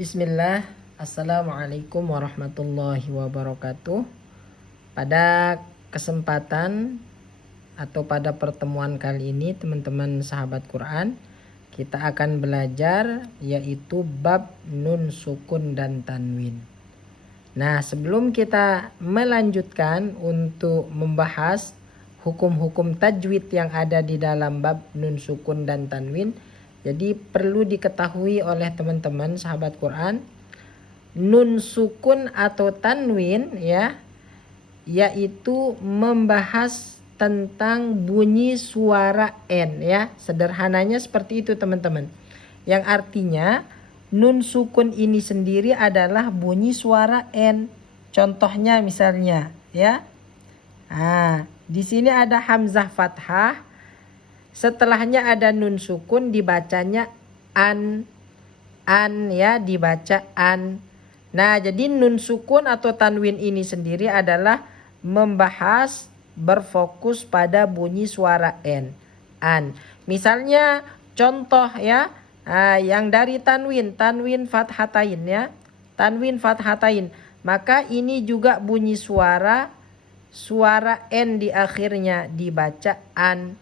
Bismillah, Assalamualaikum warahmatullahi wabarakatuh. Pada kesempatan atau pada pertemuan kali ini teman-teman sahabat Quran, kita akan belajar yaitu bab nun sukun dan tanwin. Nah, sebelum kita melanjutkan untuk membahas hukum-hukum tajwid yang ada di dalam bab nun sukun dan tanwin, jadi perlu diketahui oleh teman-teman sahabat Quran, nun sukun atau tanwin ya, yaitu membahas tentang bunyi suara N ya. Sederhananya seperti itu teman-teman. Yang artinya nun sukun ini sendiri adalah bunyi suara N. Contohnya misalnya ya. Di sini ada hamzah fathah. Setelahnya ada nun sukun, dibacanya an ya, dibaca an. Nah, jadi nun sukun atau tanwin ini sendiri adalah membahas berfokus pada bunyi suara N, an. Misalnya contoh ya, yang dari tanwin fathatain ya, tanwin fathatain. Maka ini juga bunyi suara N di akhirnya, dibaca an.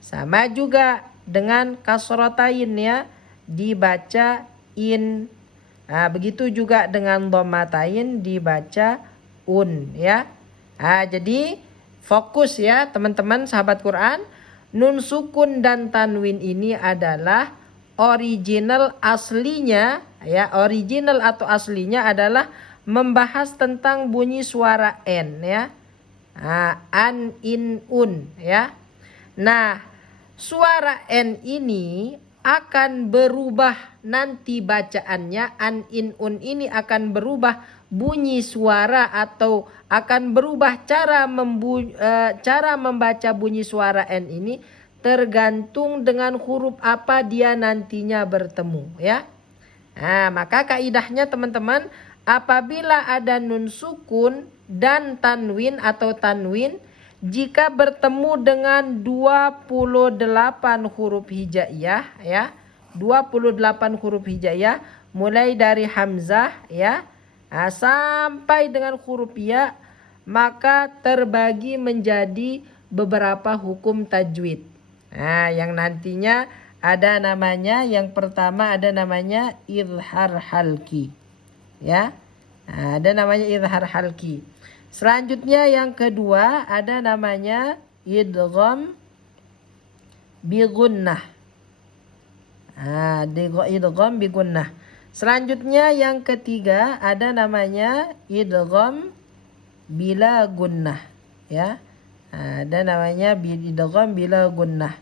Sama juga dengan kasrotain ya, dibaca in. Begitu juga dengan dhammatain, dibaca un ya. Jadi fokus ya teman-teman sahabat Quran, nun sukun dan tanwin ini adalah original aslinya ya, original atau aslinya adalah membahas tentang bunyi suara N ya. An, in, un ya. Nah, suara N ini akan berubah nanti bacaannya, an, in, un ini akan berubah bunyi suara atau akan berubah cara membaca bunyi suara N ini tergantung dengan huruf apa dia nantinya bertemu ya. Maka kaidahnya teman-teman, apabila ada nun sukun dan tanwin atau tanwin, jika bertemu dengan 28 huruf hijaiyah ya, 28 huruf hijaiyah mulai dari hamzah ya, sampai dengan huruf ya, maka terbagi menjadi beberapa hukum tajwid. Yang nantinya ada namanya, yang pertama ada namanya izhar halki ya. Ada namanya izhar halki. Selanjutnya yang kedua ada namanya idgham bi gunnah. Idgham bi gunnah. Selanjutnya yang ketiga ada namanya idgham bila gunnah ya. Ada namanya idgham bila gunnah.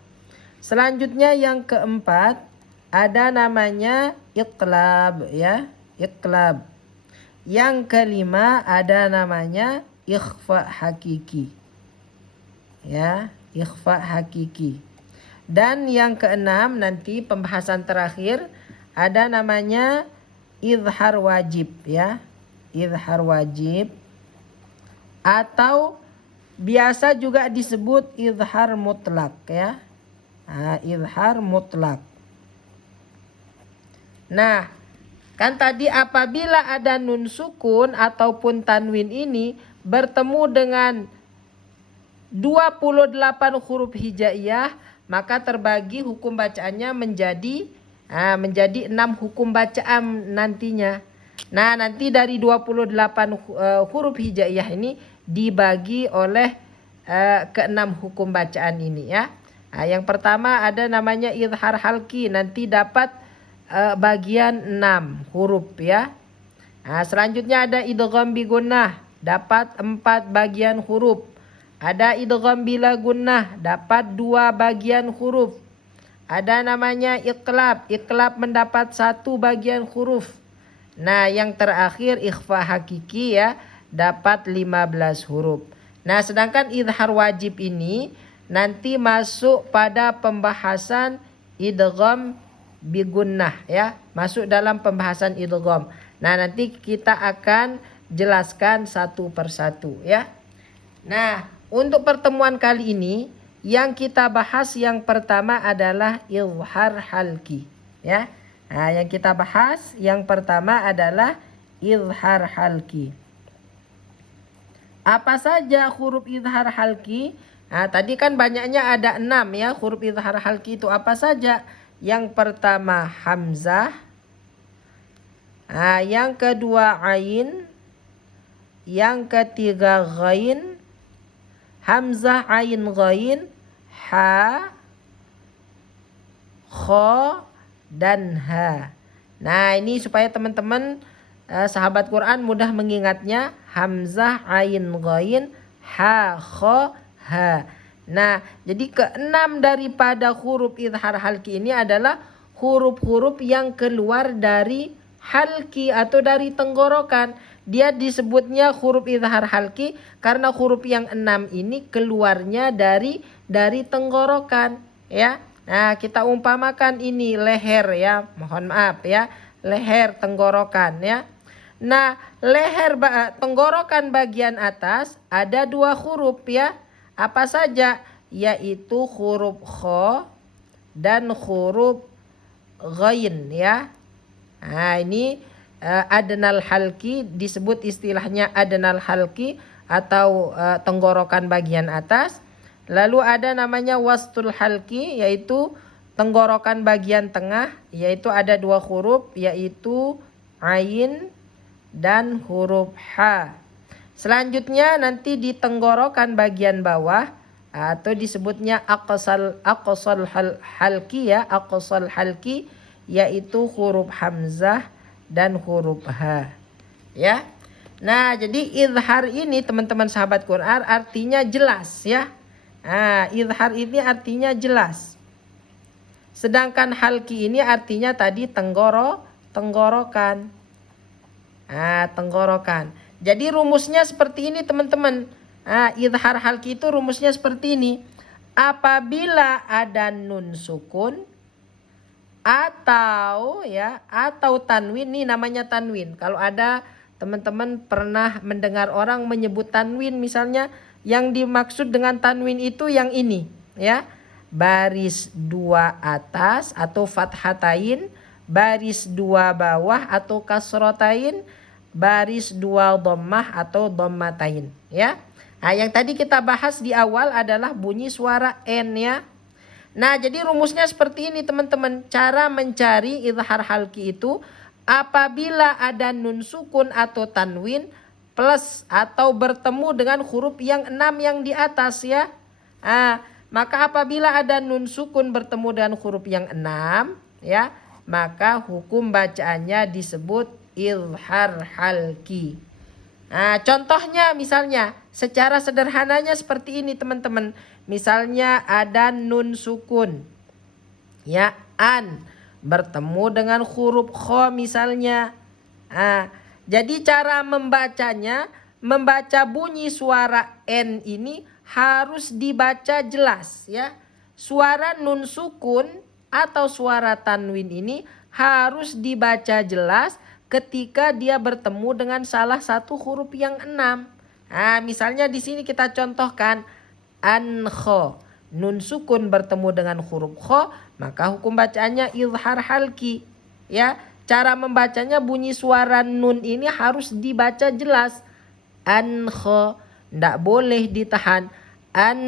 Selanjutnya yang keempat ada namanya iqlab ya, iqlab. Yang kelima ada namanya ikhfa hakiki ya, ikhfa hakiki. Dan yang keenam nanti pembahasan terakhir ada namanya izhar wajib ya, izhar wajib, atau biasa juga disebut izhar mutlak ya. Izhar mutlak. Nah, kan tadi apabila ada nun sukun ataupun tanwin ini bertemu dengan 28 huruf hijaiyah, maka terbagi hukum bacaannya menjadi 6 hukum bacaan nantinya. Nah, nanti dari 28 huruf hijaiyah ini dibagi oleh ke-6 hukum bacaan ini ya. Yang pertama ada namanya izhar halki, nanti dapat bagian 6 huruf ya. Selanjutnya ada idgham bi gunnah, dapat 4 bagian huruf. Ada idgham bila gunnah, dapat 2 bagian huruf. Ada namanya iqlab, iqlab mendapat 1 bagian huruf. Nah, yang terakhir ikhfa hakiki ya, dapat 15 huruf. Nah, sedangkan izhar wajib ini nanti masuk pada pembahasan idgham bi gunnah ya, masuk dalam pembahasan idgham. Nah, nanti kita akan jelaskan satu persatu ya. Nah, untuk pertemuan kali ini yang kita bahas yang pertama adalah izhar halki ya. Nah, yang kita bahas yang pertama adalah izhar halki. Apa saja huruf izhar halki? Nah, tadi kan banyaknya ada 6 ya. Huruf izhar halki itu apa saja? Yang pertama hamzah. Nah, yang kedua ain. Yang ketiga ghain. Hamzah, ain, ghain. Ha, kha, dan ha. Nah, ini supaya teman-teman sahabat Quran mudah mengingatnya. Hamzah, ain, ghain, ha, kha, ha. Nah, jadi keenam daripada huruf izhar halki ini adalah huruf-huruf yang keluar dari halki atau dari tenggorokan. Dia disebutnya huruf izhar halki karena huruf yang 6 ini keluarnya dari tenggorokan, ya. Nah, kita umpamakan ini leher ya. Mohon maaf ya. Leher tenggorokan ya. Nah, leher tenggorokan bagian atas ada 2 huruf ya. Apa saja? Yaitu huruf kha dan huruf ghain ya. Nah, ini adnal halki, disebut istilahnya adnal halki atau tenggorokan bagian atas. Lalu ada namanya wastul halki, yaitu tenggorokan bagian tengah, yaitu ada 2 huruf, yaitu ain dan huruf ha. Selanjutnya nanti di tenggorokan bagian bawah atau disebutnya aqsal halki ya, aqsal halki, yaitu huruf hamzah dan huruf ha. Ya. Nah, jadi izhar ini teman-teman sahabat Quran artinya jelas ya. Nah, izhar ini artinya jelas. Sedangkan halki ini artinya tadi tenggorokan. Nah, tenggorokan. Jadi rumusnya seperti ini teman-teman. Nah, izhar halki itu rumusnya seperti ini. Apabila ada nun sukun atau tanwin, ini namanya tanwin. Kalau ada teman-teman pernah mendengar orang menyebut tanwin, misalnya yang dimaksud dengan tanwin itu yang ini ya. Baris 2 atas atau fathatain, baris 2 bawah atau kasrotain, baris 2 dhammah atau dhammatain ya. Nah, yang tadi kita bahas di awal adalah bunyi suara N ya. Nah, jadi rumusnya seperti ini teman-teman. Cara mencari izhar halki itu apabila ada nun sukun atau tanwin plus atau bertemu dengan huruf yang 6 yang di atas ya. Nah, maka apabila ada nun sukun bertemu dengan huruf yang 6 ya, maka hukum bacaannya disebut izhar halki. Nah, contohnya misalnya secara sederhananya seperti ini teman-teman. Misalnya ada nun sukun ya, an bertemu dengan huruf kha misalnya. Nah, jadi cara membacanya, membaca bunyi suara N ini harus dibaca jelas ya. Suara nun sukun atau suara tanwin ini harus dibaca jelas ketika dia bertemu dengan salah satu huruf yang 6. Nah, misalnya di sini kita contohkan an kha. Nun sukun bertemu dengan huruf kha, maka hukum bacaannya izhar halki ya. Cara membacanya bunyi suara nun ini harus dibaca jelas. An kha, tidak boleh ditahan. An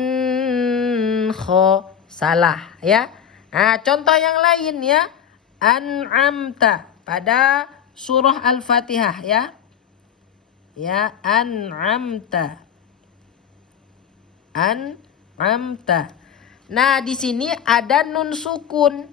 kha, salah ya. Nah, contoh yang lain ya. An'amta pada surah Al-Fatihah ya. Ya, an'amta. An'amta. Nah, di sini ada nun sukun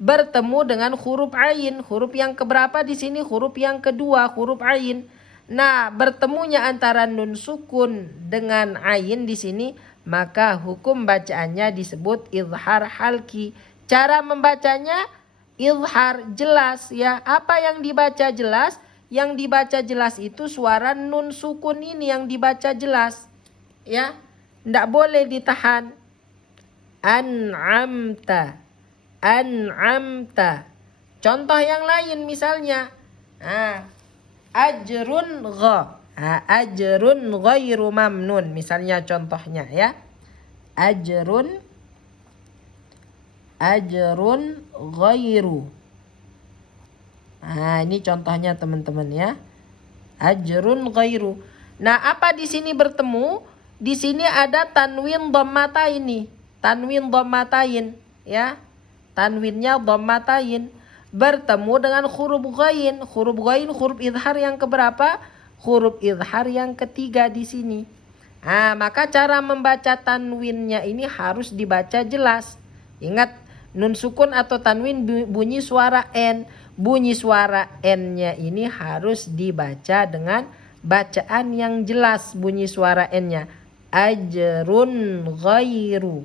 bertemu dengan huruf ain. Huruf yang keberapa di sini? Huruf yang kedua, huruf ain. Nah, bertemunya antara nun sukun dengan ain di sini, maka hukum bacaannya disebut izhar halki. Cara membacanya izhar jelas ya. Apa yang dibaca jelas? Yang dibaca jelas itu suara nun sukun ini yang dibaca jelas ya. Tidak boleh ditahan. An'amta. An'amta. Contoh yang lain misalnya. Ajrun gha. Ajrun ghairu mamnun. Misalnya contohnya ya. Ajrun ghairu Nah, ini contohnya teman-teman ya. Ajrun ghairu. Nah, apa di sini bertemu? Di sini ada tanwin dhammatain nih. Tanwin dhammatain ya. Tanwinnya dhammatain bertemu dengan huruf ghain. Huruf ghain huruf idhar yang keberapa? Huruf idhar yang ketiga di sini. Nah, maka cara membaca tanwinnya ini harus dibaca jelas. Ingat, nun sukun atau tanwin bunyi suara N. Bunyi suara N-nya ini harus dibaca dengan bacaan yang jelas bunyi suara N-nya. Ajrun ghairu.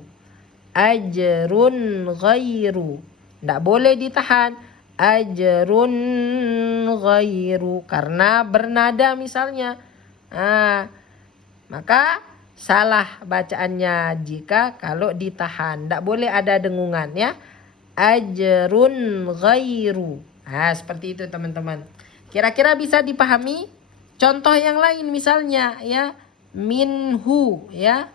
Ajrun ghairu. Tidak boleh ditahan. Ajrun ghairu. Karena bernada misalnya. Nah, maka salah bacaannya jika kalau ditahan. Tidak boleh ada dengungan ya. Ajrun ghairu. Nah, seperti itu teman-teman. Kira-kira bisa dipahami? Contoh yang lain misalnya ya. Minhu ya.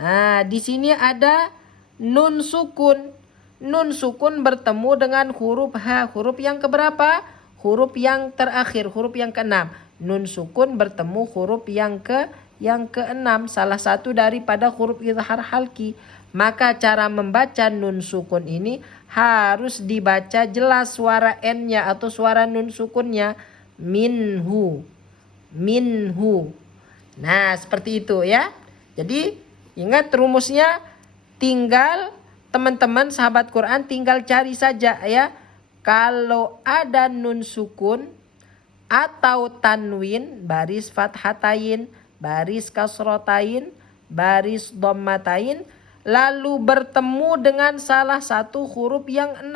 Nah, di sini ada nun sukun. Nun sukun bertemu dengan huruf H. Huruf yang keberapa? Huruf yang terakhir, huruf yang keenam. Nun sukun bertemu huruf yang keenam, salah satu daripada huruf izhar halki. Maka cara membaca nun sukun ini harus dibaca jelas suara N-nya atau suara nun sukunnya. Minhu. Minhu. Nah, seperti itu ya. Jadi ingat rumusnya, tinggal teman-teman sahabat Quran tinggal cari saja ya. Kalau ada nun sukun atau tanwin, baris fathatain, baris kasrotain, baris dhammatain, lalu bertemu dengan salah satu huruf yang 6.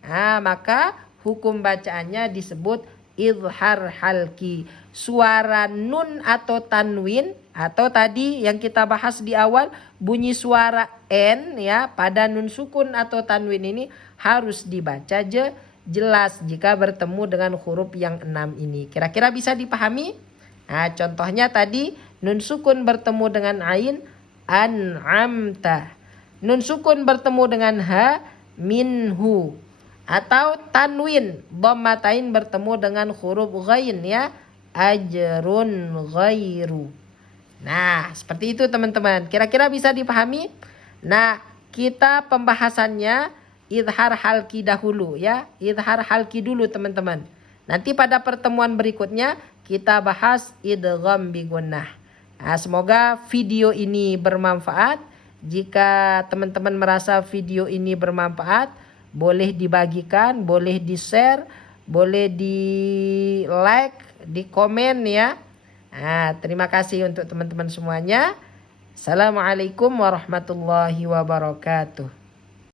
Nah, maka hukum bacaannya disebut izhar halki. Suara nun atau tanwin atau tadi yang kita bahas di awal bunyi suara N ya pada nun sukun atau tanwin ini harus dibaca jelas jika bertemu dengan huruf yang 6 ini. Kira-kira bisa dipahami? Nah, contohnya tadi nun sukun bertemu dengan ain, an'amta. Nun sukun bertemu dengan ha, minhu. Atau tanwin dhammatain bertemu dengan huruf ghain ya, ajrun ghairu. Nah, seperti itu teman-teman. Kira-kira bisa dipahami? Nah, kita pembahasannya izhar halki dahulu ya. Izhar halki dulu teman-teman. Nanti pada pertemuan berikutnya kita bahas idgham bi gunnah. Nah, semoga video ini bermanfaat. Jika teman-teman merasa video ini bermanfaat, boleh dibagikan, boleh di-share, boleh di-like, di-komen ya. Nah, terima kasih untuk teman-teman semuanya. Assalamualaikum warahmatullahi wabarakatuh.